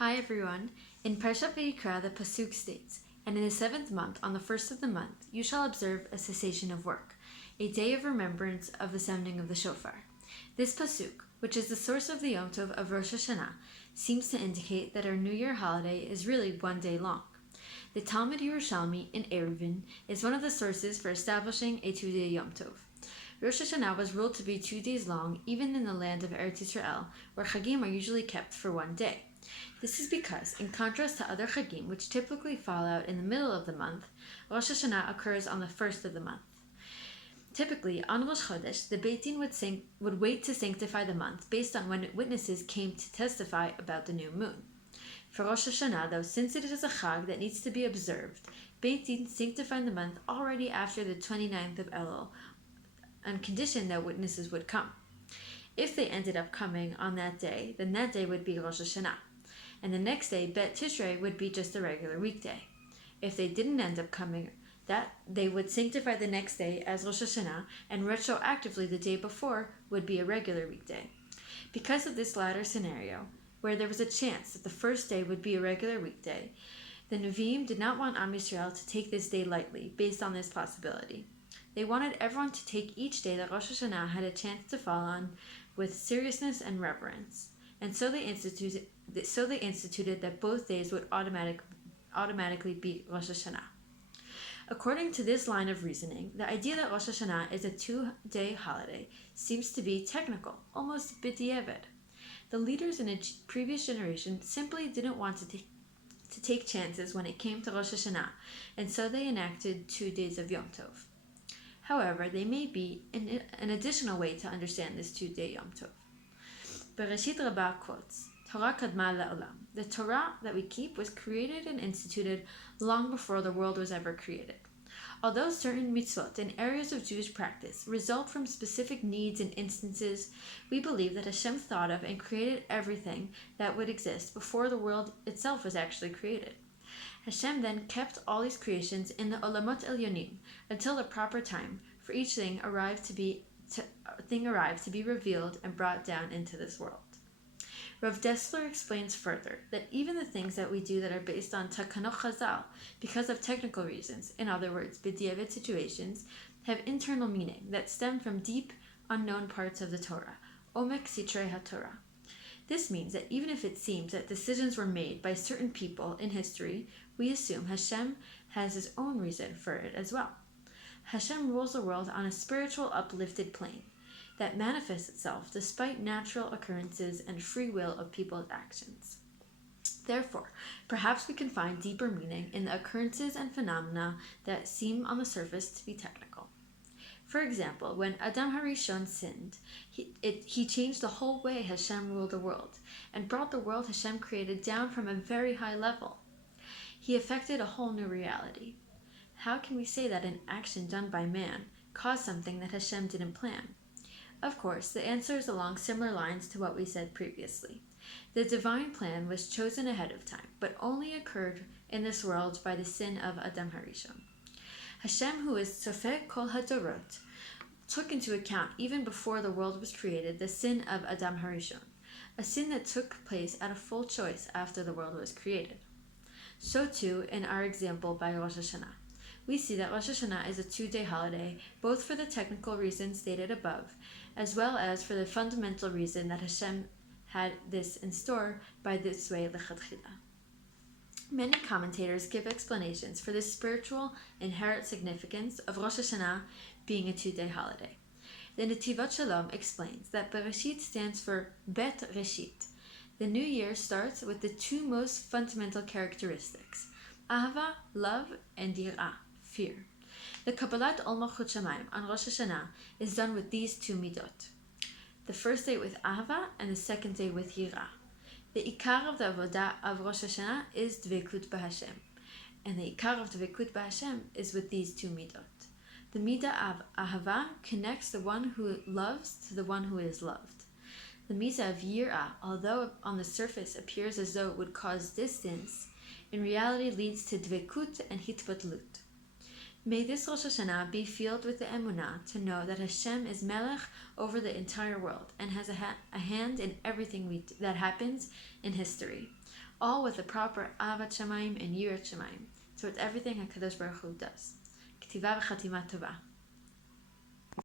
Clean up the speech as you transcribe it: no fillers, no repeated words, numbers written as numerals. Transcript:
Hi everyone. In Parshat Vayikra, the pasuk states, "And in the 7th month, on the 1st of the month, you shall observe a cessation of work, a day of remembrance of the sounding of the shofar." This pasuk, which is the source of the Yom Tov of Rosh Hashanah, seems to indicate that our New Year holiday is really one day long. The Talmud Yerushalmi in Eruvin is one of the sources for establishing a 2-day Yom Tov. Rosh Hashanah was ruled to be 2 days long even in the land of Eretz Yisrael, where Chagim are usually kept for one day. This is because, in contrast to other Chagim, which typically fall out in the middle of the month, Rosh Hashanah occurs on the 1st of the month. Typically, on Rosh Hodesh, the Beit Din would wait to sanctify the month based on when witnesses came to testify about the new moon. For Rosh Hashanah, though, since it is a Chag that needs to be observed, Beit Din sanctified the month already after the 29th of Elul, on condition that witnesses would come. If they ended up coming on that day, then that day would be Rosh Hashanah, and the next day, Bet Tishrei, would be just a regular weekday. If they didn't end up coming, that they would sanctify the next day as Rosh Hashanah, and retroactively the day before would be a regular weekday. Because of this latter scenario, where there was a chance that the first day would be a regular weekday, the Nevi'im did not want Am Yisrael to take this day lightly based on this possibility. They wanted everyone to take each day that Rosh Hashanah had a chance to fall on with seriousness and reverence, and so they instituted that both days would automatically be Rosh Hashanah. According to this line of reasoning, the idea that Rosh Hashanah is a 2-day holiday seems to be technical, almost b'diavad. The leaders in a previous generation simply didn't want to take chances when it came to Rosh Hashanah, and so they enacted 2 days of Yom Tov. However, there may be an additional way to understand this 2-day Yom Tov. Bereshit Rabbah quotes, "Torah kadma la'olam." The Torah that we keep was created and instituted long before the world was ever created. Although certain mitzvot in areas of Jewish practice result from specific needs and instances, we believe that Hashem thought of and created everything that would exist before the world itself was actually created. Hashem then kept all these creations in the Olamot Elyonim until the proper time for each thing arrived to be revealed and brought down into this world. Rav Dessler explains further that even the things that we do that are based on Takanot Chazal, because of technical reasons, in other words, b'diavad situations, have internal meaning that stem from deep, unknown parts of the Torah, Omek Sitrei HaTorah. This means that even if it seems that decisions were made by certain people in history, we assume Hashem has his own reason for it as well. Hashem rules the world on a spiritual uplifted plane that manifests itself despite natural occurrences and free will of people's actions. Therefore, perhaps we can find deeper meaning in the occurrences and phenomena that seem on the surface to be technical. For example, when Adam HaRishon sinned, he changed the whole way Hashem ruled the world and brought the world Hashem created down from a very high level. He affected a whole new reality. How can we say that an action done by man caused something that Hashem didn't plan? Of course, the answer is along similar lines to what we said previously. The divine plan was chosen ahead of time, but only occurred in this world by the sin of Adam HaRishon. Hashem, who is Sofeh Kol HaDorot, took into account, even before the world was created, the sin of Adam HaRishon, a sin that took place at a full choice after the world was created. So too, in our example by Rosh Hashanah, we see that Rosh Hashanah is a 2-day holiday, both for the technical reasons stated above, as well as for the fundamental reason that Hashem had this in store by this way lechatchila. Many commentators give explanations for this spiritual inherent significance of Rosh Hashanah being a 2-day holiday. The Netivot Shalom explains that Bereshit stands for Bet Reshit. The new year starts with the 2 most fundamental characteristics, Ahava, love, and Yirah, fear. The Kabbalat Ol Malchut Shamayim on Rosh Hashanah is done with these 2 midot. The first day with Ahava and the second day with Yirah. The Ikar of the Avodah of Rosh Hashanah is Dvekut B'Hashem, and the Ikar of Dvekut B'Hashem is with these 2 midot. The midah of Ahava connects the one who loves to the one who is loved. The midah of Yirah, although on the surface appears as though it would cause distance, in reality leads to Dvekut and Hitbatlut. May this Rosh Hashanah be filled with the emunah to know that Hashem is Melech over the entire world and has a hand in everything that happens in history. all with a proper Avat Shamayim and Yirat Shamayim, towards everything HaKadosh Baruch Hu does. K'tiva v'chatima tova.